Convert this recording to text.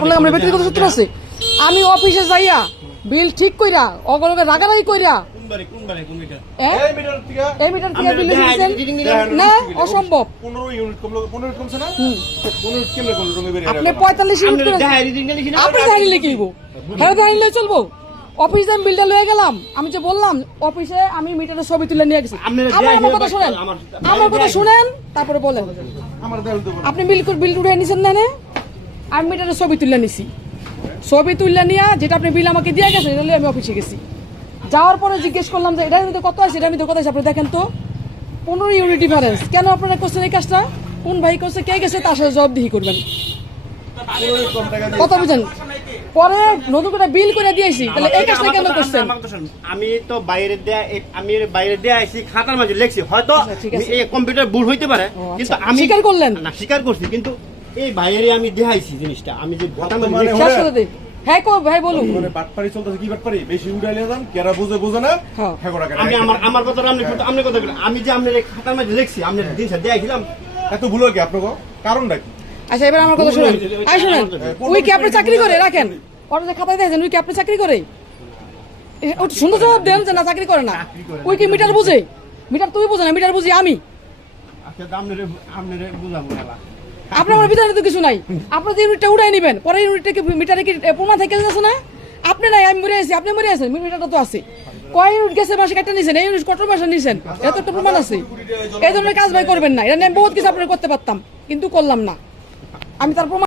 আমার ব্যক্তিগত সূত্র আছে। আমি অফিসে যাইয়া বিল ঠিক কইরা অগলকে রাগারাগি কইরা এই মিটার থেকে বিল দিয়েছেন না, অসম্ভব। 15 ইউনিট কমছে না? 15 ইউনিট কেমনে করলো? আপনি 45 ইউনিট করে আপনি জানিলে কি হইব? হ্যাঁ জানিলে চলবো। অফিসে আমি বিলটা লয়ে গেলাম, আমি যে বললাম অফিসে আমি মিটারের ছবি তুলে নিয়ে গেছি। আমার কথা শুনেন, আমার কথা শুনেন, তারপরে বলেন। আপনি বিল উঠে নিছেন না? আমি মিটারের ছবি তুলে নিছি। ছবি তুললে নিয়ে যেটা আপনি বিল আমাকে দিয়ে গেছেন, এটা আমি অফিসে গেছি। যাওয়ার পরে জিজ্ঞেস করলাম যে এটার মধ্যে কত আছে, এটার মধ্যে কত আছে আপনি দেখেন তো। 15 ইউনিট ডিফারেন্স। কেন আপনারা করছেন এই কাজটা? কোন ভাই করছে, কে গেছে, তার সাথে জবাবদিহি করবেন। কথা বুঝেন? পরে নতুন করে বিল করে দিয়েছি, তাহলে এই কাজটা কেন করছেন? আমি তো বাইরে দেয়া আইছি, খাতার মাঝে লেখছি, হয়তো এই কম্পিউটার ভুল হইতে পারে, কিন্তু আমি স্বীকার করলেন না, স্বীকার করছি, কিন্তু এই বাইরে আমি দেখাইছি জিনিসটা, আমি যে শেষ করে দিই। হ্যাঁ কো ভাই বলুন। মানে বাটপারি চলতেছে, কি বাটপারি? বেশি উড়াইলে যান, কেরা বুঝে না। হ্যাঁ আমি আমার কথা আপনি কথা বলেন, আমি যে আপনার খাতার মাঝে লেখছি, আপনার জিনিসটা দেখাইছিলাম, এত ভুল হয় কি আপনাকে? কারণটা কি? আচ্ছা এবার আমার কথা শুনেন। আই শুনেন, উই কি আপনি চাকরি করে রাখেন? ওর যে খাতায় দেখেন, উই কি আপনি চাকরি করে? সুন্দর জবাব দেন যে না চাকরি করে না। উই কি মিটার বুঝে? মিটার তুই বুঝে না, মিটার বুঝি আমি। আপনার বুঝাবো না, আপনার আমার ভিতরে তো কিছু নাই। আপনি যে ইউনিটটা উড়াই নেবেন, পরে ইউনিটটা কি মিটারে কি প্রমাণ থেকে যাচ্ছে না? আপনি নাই, আমি মরে আছি, আপনি মরে আছেন, মিটারটা তো আছে। কয় ইউনিট গেছে মাসে কাটতে নিছেন, এই ইউনিট কত মাসে নিছেন, এত একটা প্রমাণ আছে। এই ধরনের কাজ ভাই করবেন না। এটা নিয়ে বহুত কিছু আপনারা করতে পারতাম, কিন্তু করলাম না। আমি তার প্রমাণ